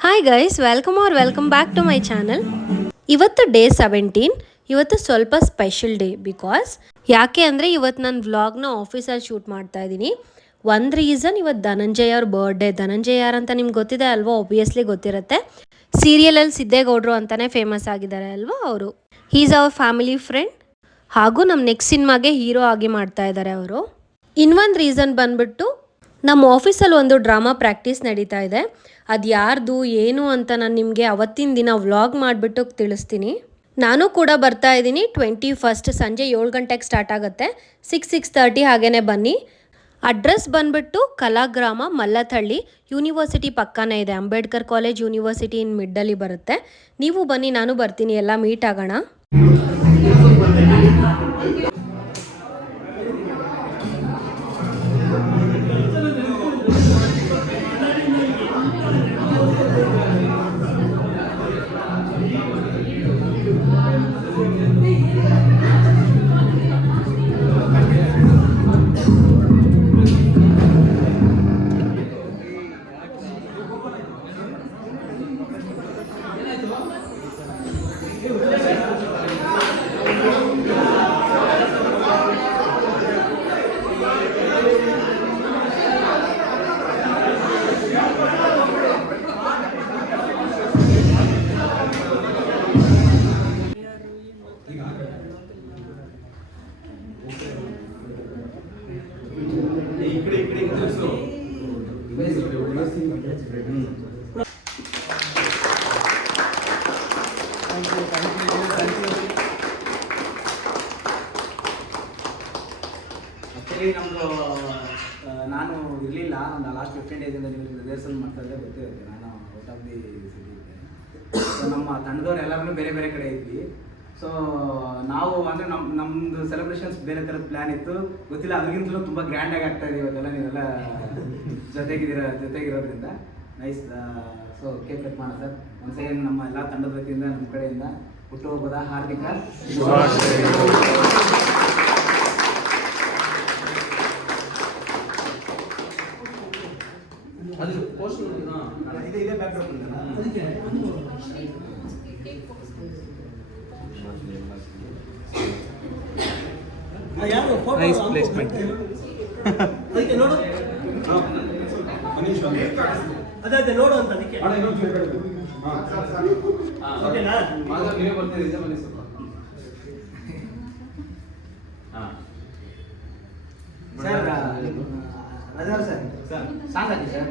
Hi guys welcome or welcome back to my channel ಇವತ್ತು day seventeen ಇವತ್ತು ಸ್ವಲ್ಪ special day because ಯಾಕೆ ಅಂದರೆ ಇವತ್ತು ನಾನು ವ್ಲಾಗ್ನ ಆಫೀಸಲ್ಲಿ ಶೂಟ್ ಮಾಡ್ತಾ ಇದ್ದೀನಿ. ಒಂದು ರೀಸನ್ ಇವತ್ತು ಧನಂಜಯ್ ಅವ್ರ ಬರ್ಡೇ ಧನಂಜಯ್ ಅಂತ ನಿಮ್ಗೆ ಗೊತ್ತಿದೆ ಅಲ್ವಾ? ಒಬ್ವಿಯಸ್ಲಿ ಗೊತ್ತಿರುತ್ತೆ. ಸೀರಿಯಲಲ್ಲಿ ಸಿದ್ದೇಗೌಡರು ಅಂತಲೇ ಫೇಮಸ್ ಆಗಿದ್ದಾರೆ ಅಲ್ವಾ ಅವರು? ಈಸ್ ಅವರ್ ಫ್ಯಾಮಿಲಿ ಫ್ರೆಂಡ್ ಹಾಗೂ ನಮ್ಮ ನೆಕ್ಸ್ಟ್ ಸಿನಿಮಾಗೆ ಹೀರೋ ಆಗಿ ಮಾಡ್ತಾ ಇದ್ದಾರೆ ಅವರು. ಇನ್ನೊಂದು ರೀಸನ್ ಬಂದ್ಬಿಟ್ಟು ನಮ್ಮ ಆಫೀಸಲ್ಲಿ ಒಂದು ಡ್ರಾಮಾ ಪ್ರಾಕ್ಟೀಸ್ ನಡೀತಾ ಇದೆ. ಅದು ಯಾರ್ದು, ಏನು ಅಂತ ನಾನು ನಿಮಗೆ ಅವತ್ತಿನ ದಿನ ವ್ಲಾಗ್ ಮಾಡಿಬಿಟ್ಟು ತಿಳಿಸ್ತೀನಿ. ನಾನು ಕೂಡ ಬರ್ತಾ ಇದ್ದೀನಿ ಟ್ವೆಂಟಿ ಫಸ್ಟ್ ಸಂಜೆ ಏಳು ಗಂಟೆಗೆ ಸ್ಟಾರ್ಟ್ ಆಗುತ್ತೆ. ಸಿಕ್ಸ್ ಸಿಕ್ಸ್ ತರ್ಟಿ ಹಾಗೇ ಬನ್ನಿ. ಅಡ್ರೆಸ್ ಬಂದ್ಬಿಟ್ಟು ಕಲಾಗ್ರಾಮ ಮಲ್ಲತಳ್ಳಿ ಯೂನಿವರ್ಸಿಟಿ ಪಕ್ಕನೇ ಇದೆ. ಅಂಬೇಡ್ಕರ್ ಕಾಲೇಜ್ ಯೂನಿವರ್ಸಿಟಿ ಇನ್ ಮಿಡ್ಡಲ್ಲಿ ಬರುತ್ತೆ. ನೀವು ಬನ್ನಿ, ನಾನು ಬರ್ತೀನಿ, ಎಲ್ಲ ಮೀಟ್ ಆಗೋಣ. ಆ್ಯಕ್ಚುಲಿ ನಮ್ಮದು ನಾನು ಇರಲಿಲ್ಲ. ಒಂದು ಲಾಸ್ಟ್ ಫಿಫ್ಟೀನ್ ಡೇಸಿಂದ ನೀವು ರಿಹರ್ಸಲ್ ಮಾಡ್ತಾ ಇದ್ದರೆ ಗೊತ್ತಿರುತ್ತೆ ನಾನು ಔಟ್ ಆಫ್ ದಿ ಸೊ ನಮ್ಮ ತಂಡದವ್ರು ಎಲ್ಲರೂ ಬೇರೆ ಬೇರೆ ಕಡೆ ಇದ್ವಿ. ಸೊ ನಾವು ಅಂದರೆ ನಮ್ಮ ನಮ್ಮದು ಸೆಲೆಬ್ರೇಷನ್ಸ್ ಬೇರೆ ಥರದ ಪ್ಲ್ಯಾನ್ ಇತ್ತು. ಗೊತ್ತಿಲ್ಲ, ಅದಕ್ಕಿಂತಲೂ ತುಂಬ ಗ್ರ್ಯಾಂಡಾಗಿ ಆಗ್ತಾ ಇದೆ ಇವತ್ತೆಲ್ಲ. ನೀವೆಲ್ಲ ಜೊತೆಗಿದ್ದೀರ, ಜೊತೆಗಿರೋದ್ರಿಂದ. ನೈಸ್ ಸೊ ಕೇಕ್ ಕಟ್ ಮಾಡೋಣ ಸರ್. ಒಂದು ಸೆಕೆಂಡ್ ನಮ್ಮ ಎಲ್ಲ ತಂಡದ ವತಿಯಿಂದ, ನಮ್ಮ ಕಡೆಯಿಂದ ಹುಟ್ಟುಹಬ್ಬದ ಹಾರ್ದಿಕ ಇದೆ ಇದೆ ಬ್ಯಾಕ್ ನೈಸ್ ಪ್ಲೇಸ್ಮೆಂಟ್ ಅದಕ್ಕೆ ನೋಡು. ಅದೇ ಅದೇ ನೋಡು ಅಂತ ಅದಕ್ಕೆ. ಓಕೆನಾ ರಜಾ ಸರ್ ಸರ್ ಸಾಂಗ್ ಹಾಕಿ ಸರ್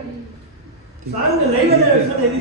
ಸಾಂಗ್ ಲೈವ್ ಅಲ್ಲೇ ಸರ್ ಇದೆ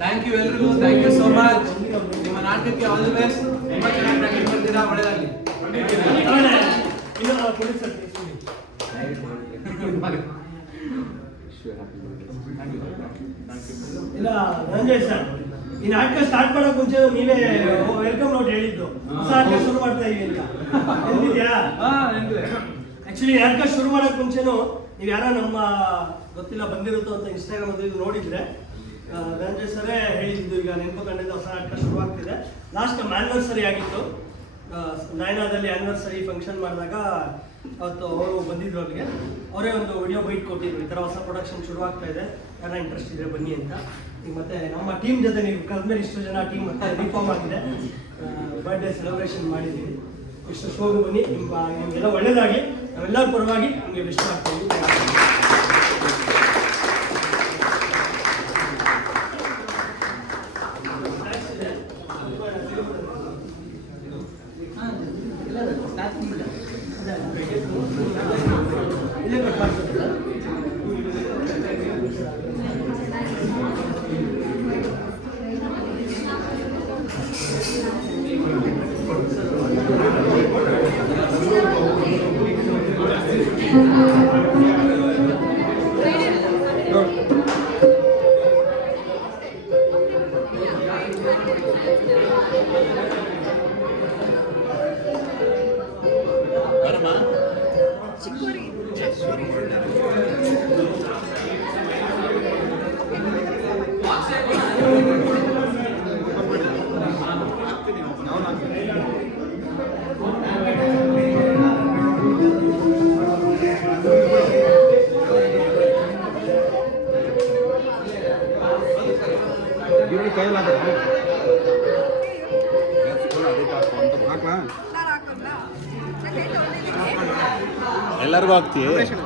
ಥ್ಯಾಂಕ್ ಯು ಎಲ್ರಿಗೂ. ಥ್ಯಾಂಕ್ ಯು ಸೋ ಮಚ್ ನಿಮ್ಮ ನಾಟಕಕ್ಕೆ ಆಲ್ ದಿ ಬೆಸ್ಟ್ ತುಂಬಾ ಚೆನ್ನಾಗಿ ಪ್ರಾಕ್ಟೀಸ್ ಮಾಡ್ತೀರಾ ಒಳ್ಳೆದಾಗಲಿ. ಇಲ್ಲ ರಂಜಯ್ ಸರ್ ಈ ನಾಟಕ ಸ್ಟಾರ್ಟ್ ಮಾಡಕ್ ಮುಂಚೆ ನೀವೇ ವೆಲ್ಕಮ್ ನೋಟ್ ಹೇಳಿದ್ದು. ಹೊಸ ನಾಟಕ ಶುರು ಮಾಡ್ತಾ ಇದೀವಿ ಅಂತ. ಎಲ್ಲಿದ್ಯಾ ಆಕ್ಚುಲಿ ನಾಟಕ ಶುರು ಮಾಡಕ್ ಮುಂಚೆನು ನೀವು ಯಾರೋ ನಮ್ಮ ಗೊತ್ತಿಲ್ಲ ಬಂದಿರುತ್ತೋ ಅಂತ ಇನ್ಸ್ಟಾಗ್ರಾಮ್ ಇದು ನೋಡಿದ್ರೆ ಆ, ರಂಜಯ್ ಸರೇ ಹೇಳಿದ್ದು ಈಗ ನೆನಪು ಕಂಡಿದ್ದು ಹೊಸ ನಾಟಕ ಶುರುವಾಗ್ತಿದೆ ಲಾಸ್ಟ್ ಆ್ಯನಿವರ್ಸರಿ ಆಗಿತ್ತು. ನಯನಾದಲ್ಲಿ ಆ್ಯನಿವರ್ಸರಿ ಫಂಕ್ಷನ್ ಮಾಡಿದಾಗ ಅವತ್ತು ಅವರು ಬಂದಿದ್ರು ಅಲ್ಲಿಗೆ. ಅವರೇ ಒಂದು ವಿಡಿಯೋ ಬೈಟ್ ಕೊಟ್ಟಿದ್ರು. ಈ ಥರ ಹೊಸ ಪ್ರೊಡಕ್ಷನ್ ಶುರುವಾಗ್ತಾ ಇದೆ. ಯಾರ ಇಂಟ್ರೆಸ್ಟ್ ಇದ್ರೆ ಬನ್ನಿ ಅಂತ. ಈಗ ಮತ್ತೆ ನಮ್ಮ ಟೀಮ್ ಜೊತೆ ನೀವು ಕಳೆದ್ಮೇಲೆ ಇಷ್ಟು ಜನ ಟೀಮ್ ಮತ್ತೆ ರಿಫಾರ್ಮ್ ಆಗಿದೆ. ಬರ್ಡೇ ಸೆಲೆಬ್ರೇಷನ್ ಮಾಡಿದ್ದೀವಿ. ಇಷ್ಟು ಶೋಗೆ ಬನ್ನಿ. ನಿಮ್ಮ ನಿಮಗೆಲ್ಲ ಒಳ್ಳೇದಾಗಿ ನಾವೆಲ್ಲರ ಪರವಾಗಿ ನಮಗೆ ವಿಶ್ವ ಮಾಡ್ತೀವಿ ಎಲ್ಲರಿಗೂ ಹಾಕ್ತೀವಿ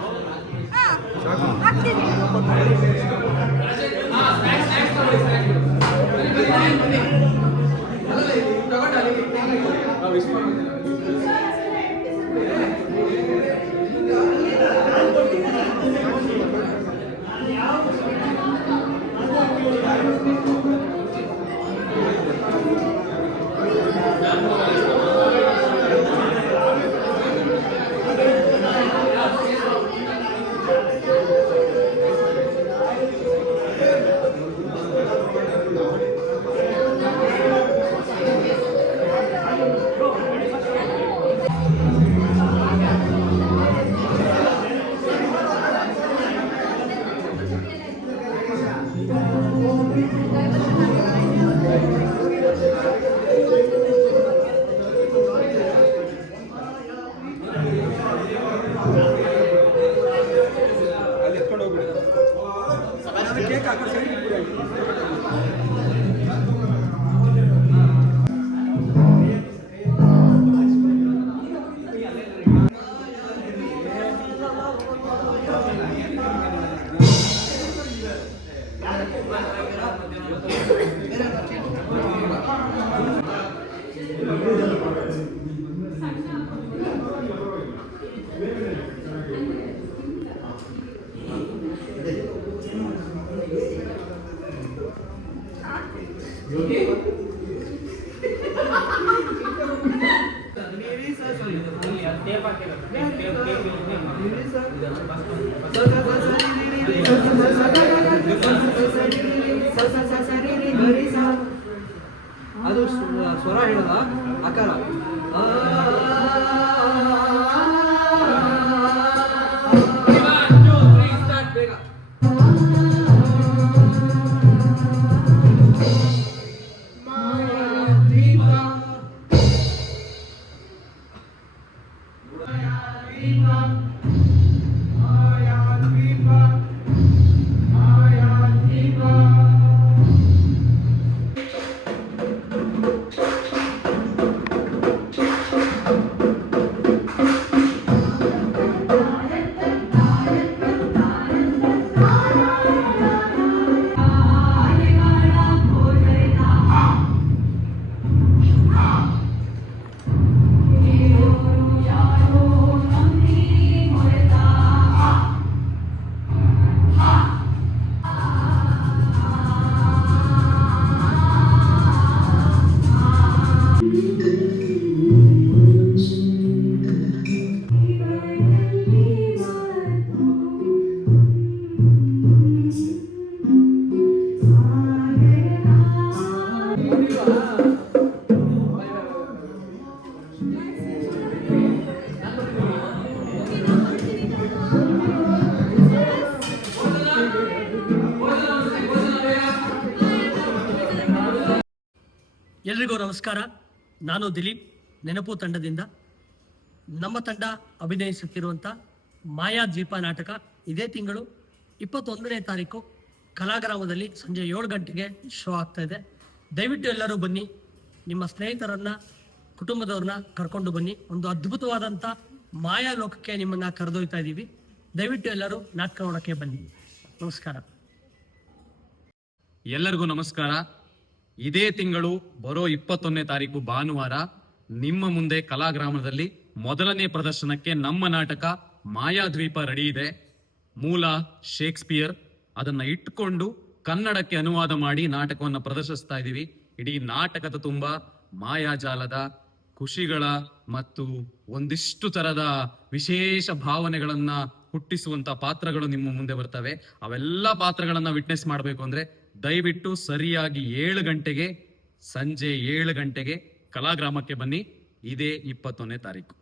ಅದು ಸ್ವರ ಹೇಳಲ್ಲ ಆಕಾರ ಎಲ್ರಿಗೂ ನಮಸ್ಕಾರ. ನಾನು ದಿಲೀಪ್, ನೆನಪು ತಂಡದಿಂದ. ನಮ್ಮ ತಂಡ ಅಭಿನಯಿಸುತ್ತಿರುವಂಥ ಮಾಯಾ ದ್ವೀಪ ನಾಟಕ ಇದೇ ತಿಂಗಳು ಇಪ್ಪತ್ತೊಂದನೇ ತಾರೀಕು ಕಲಾಗ್ರಾಮದಲ್ಲಿ ಸಂಜೆ ಏಳು ಗಂಟೆಗೆ ಶೋ ಆಗ್ತಾ ಇದೆ. ದಯವಿಟ್ಟು ಎಲ್ಲರೂ ಬನ್ನಿ, ನಿಮ್ಮ ಸ್ನೇಹಿತರನ್ನ, ಕುಟುಂಬದವ್ರನ್ನ ಕರ್ಕೊಂಡು ಬನ್ನಿ. ಒಂದು ಅದ್ಭುತವಾದಂಥ ಮಾಯಾ ಲೋಕಕ್ಕೆ ನಿಮ್ಮನ್ನ ಕರೆದೊಯ್ತಾ ಇದ್ದೀವಿ. ದಯವಿಟ್ಟು ಎಲ್ಲರೂ ನಾಟಕ ನೋಡೋಕ್ಕೆ ಬನ್ನಿ. ನಮಸ್ಕಾರ. ಎಲ್ಲರಿಗೂ ನಮಸ್ಕಾರ. ಇದೇ ತಿಂಗಳು ಬರೋ ಇಪ್ಪತ್ತೊಂದನೇ ತಾರೀಕು ಭಾನುವಾರ ನಿಮ್ಮ ಮುಂದೆ ಕಲಾಗ್ರಾಮದಲ್ಲಿ ಮೊದಲನೇ ಪ್ರದರ್ಶನಕ್ಕೆ ನಮ್ಮ ನಾಟಕ ಮಾಯಾದ್ವೀಪ ರೆಡಿ ಇದೆ. ಮೂಲ ಶೇಕ್ಸ್ಪಿಯರ್ ಅದನ್ನ ಇಟ್ಕೊಂಡು ಕನ್ನಡಕ್ಕೆ ಅನುವಾದ ಮಾಡಿ ನಾಟಕವನ್ನು ಪ್ರದರ್ಶಿಸ್ತಾ ಇದ್ದೀವಿ. ಇಡೀ ನಾಟಕದ ತುಂಬ ಮಾಯಾಜಾಲದ ಖುಷಿಗಳ ಮತ್ತು ಒಂದಿಷ್ಟು ತರದ ವಿಶೇಷ ಭಾವನೆಗಳನ್ನ ಹುಟ್ಟಿಸುವಂತ ಪಾತ್ರಗಳು ನಿಮ್ಮ ಮುಂದೆ ಬರ್ತವೆ. ಅವೆಲ್ಲ ಪಾತ್ರಗಳನ್ನ ವಿಟ್ನೆಸ್ ಮಾಡಬೇಕು ಅಂದ್ರೆ ದಯವಿಟ್ಟು ಸರಿಯಾಗಿ ಏಳು ಗಂಟೆಗೆ ಸಂಜೆ ಏಳು ಗಂಟೆಗೆ ಕಲಾಗ್ರಾಮಕ್ಕೆ ಬನ್ನಿ. ಇದೇ ಇಪ್ಪತ್ತೊಂದನೇ ತಾರೀಕು.